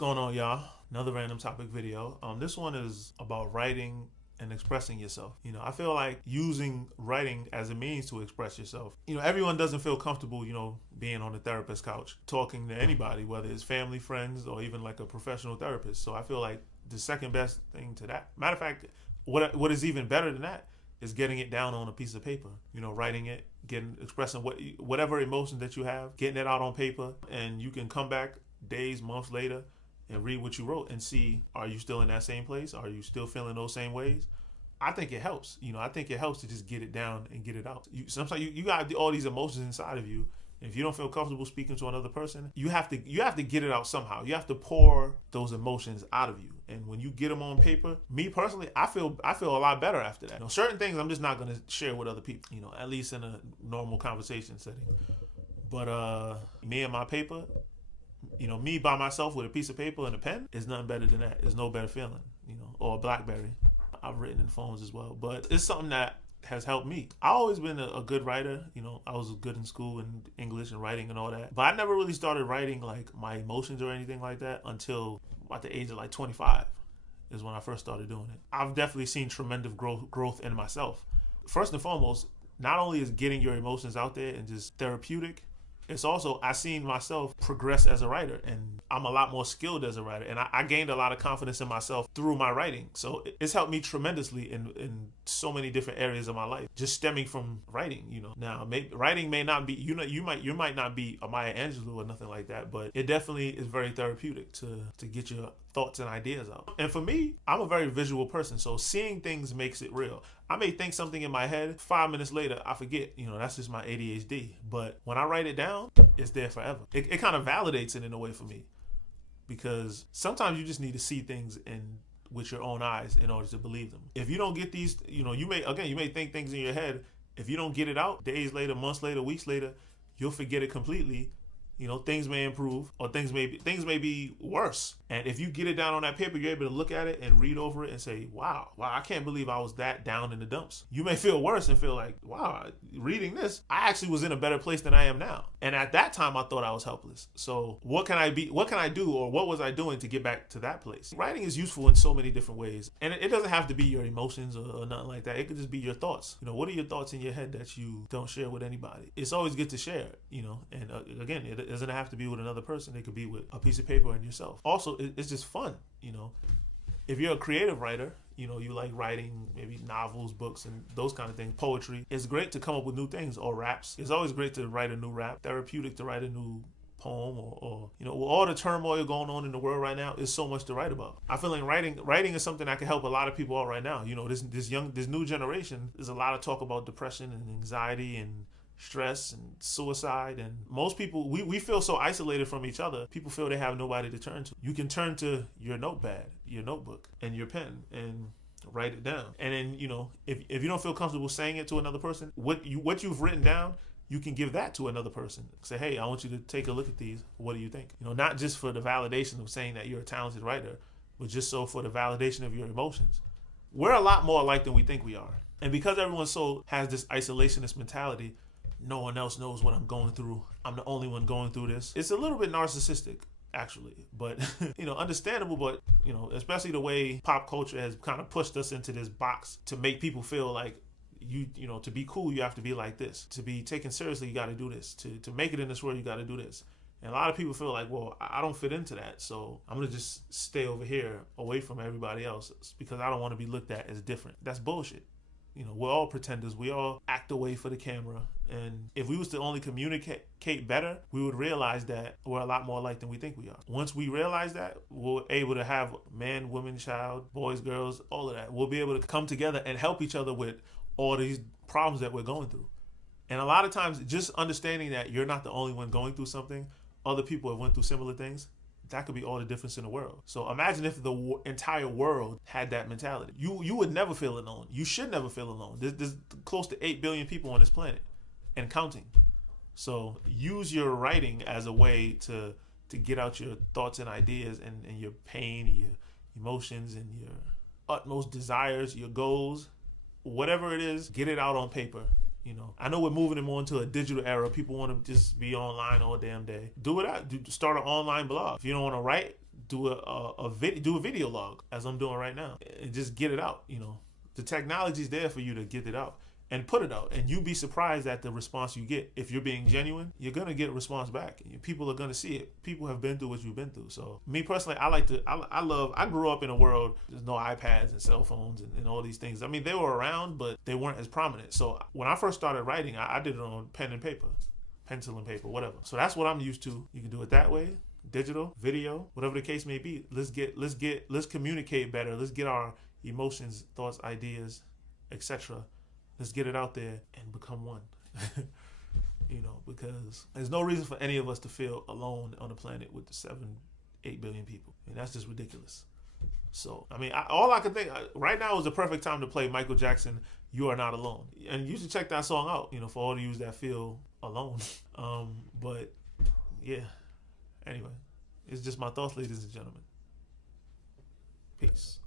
Going on, y'all? Another random topic video. This one is about writing and expressing yourself. I feel like using writing as a means to express yourself. Everyone doesn't feel comfortable, being on the therapist couch, talking to anybody, whether it's family, friends, or even like a professional therapist. So I feel like the second best thing to that. Matter of fact, what is even better than that is getting it down on a piece of paper. Writing it, expressing whatever emotion that you have, getting it out on paper, and you can come back days, months later and read what you wrote and see, are you still in that same place? Are you still feeling those same ways? I think it helps. I think it helps to just get it down and get it out. Sometimes you got all these emotions inside of you. If you don't feel comfortable speaking to another person, you have to get it out somehow. You have to pour those emotions out of you. And when you get them on paper, me personally, I feel a lot better after that. Certain things I'm just not going to share with other people, at least in a normal conversation setting. But me and my paper, me by myself with a piece of paper and a pen is nothing better than that. There's no better feeling, or a BlackBerry. I've written in phones as well, but it's something that has helped me. I've always been a good writer. I was good in school and English and writing and all that, but I never really started writing like my emotions or anything like that until at the age of like 25 is when I first started doing it. I've definitely seen tremendous growth in myself. First and foremost, not only is getting your emotions out there and just therapeutic, it's also, I seen myself progress as a writer, and I'm a lot more skilled as a writer, and I gained a lot of confidence in myself through my writing. So it's helped me tremendously in so many different areas of my life, just stemming from writing. Now writing may not be, you might not be a Maya Angelou or nothing like that, but it definitely is very therapeutic to get your thoughts and ideas out. And for me, I'm a very visual person, so seeing things makes it real. I may think something in my head, 5 minutes later, I forget. That's just my ADHD. But when I write it down, it's there forever. It kind of validates it in a way for me, because sometimes you just need to see things with your own eyes in order to believe them. If you don't get these, you may think things in your head. If you don't get it out, days later, months later, weeks later, you'll forget it completely. Things may improve, or things may be worse. And if you get it down on that paper, you're able to look at it and read over it and say, wow, I can't believe I was that down in the dumps. You may feel worse and feel like, wow, reading this, I actually was in a better place than I am now. And at that time, I thought I was helpless. So what can I do, or what was I doing to get back to that place? Writing is useful in so many different ways. And it doesn't have to be your emotions or nothing like that. It could just be your thoughts. What are your thoughts in your head that you don't share with anybody? It's always good to share, and again, it doesn't have to be with another person. It could be with a piece of paper and yourself. Also, it's just fun. If you're a creative writer, you like writing maybe novels, books, and those kind of things, poetry, it's great to come up with new things, or raps. It's always great to write a new rap. Therapeutic to write a new poem, or with all the turmoil going on in the world right now, is so much to write about. I feel like writing is something that can help a lot of people out right now. This new generation, there's a lot of talk about depression and anxiety and stress and suicide, and most people, we feel so isolated from each other. People feel they have nobody to turn to. You can turn to your notepad, your notebook, and your pen, and write it down. And then if you don't feel comfortable saying it to another person, what you've written down, you can give that to another person. Say, hey, I want you to take a look at these. What do you think? Not just for the validation of saying that you're a talented writer, but just so for the validation of your emotions. We're a lot more alike than we think we are. And because everyone has this isolationist mentality, no one else knows what I'm going through, I'm the only one going through this. It's a little bit narcissistic, actually, but understandable. But especially the way pop culture has kind of pushed us into this box to make people feel like to be cool, you have to be like this. To be taken seriously, you got to do this. To make it in this world, you got to do this. And a lot of people feel like, well, I don't fit into that, so I'm gonna just stay over here, away from everybody else, because I don't want to be looked at as different. That's bullshit. We're all pretenders. We all act away for the camera. And if we was to only communicate better, we would realize that we're a lot more alike than we think we are. Once we realize that, we're able to have man, woman, child, boys, girls, all of that. We'll be able to come together and help each other with all these problems that we're going through. And a lot of times, just understanding that you're not the only one going through something, other people have went through similar things, that could be all the difference in the world. So imagine if the entire world had that mentality. You would never feel alone. You should never feel alone. There's close to 8 billion people on this planet and counting. So use your writing as a way to get out your thoughts and ideas and your pain, and your emotions, and your utmost desires, your goals, whatever it is, get it out on paper. I know we're moving more into a digital era. People want to just be online all damn day. Do it out. Start an online blog. If you don't want to write, do do a video log as I'm doing right now, and just get it out. The technology's there for you to get it out and put it out, and you'd be surprised at the response you get. If you're being genuine, you're gonna get a response back. People are gonna see it. People have been through what you've been through. So me personally, I grew up in a world there's no iPads and cell phones and all these things. I mean, they were around, but they weren't as prominent. So when I first started writing, I did it on pen and paper, pencil and paper, whatever. So that's what I'm used to. You can do it that way, digital, video, whatever the case may be. Let's communicate better. Let's get our emotions, thoughts, ideas, etc. Let's get it out there and become one. Because there's no reason for any of us to feel alone on the planet with the 7-8 billion people. I mean, that's just ridiculous. So, I mean, all I can think right now is the perfect time to play Michael Jackson, "You Are Not Alone." And you should check that song out, for all of you that feel alone. But, yeah. Anyway, it's just my thoughts, ladies and gentlemen. Peace.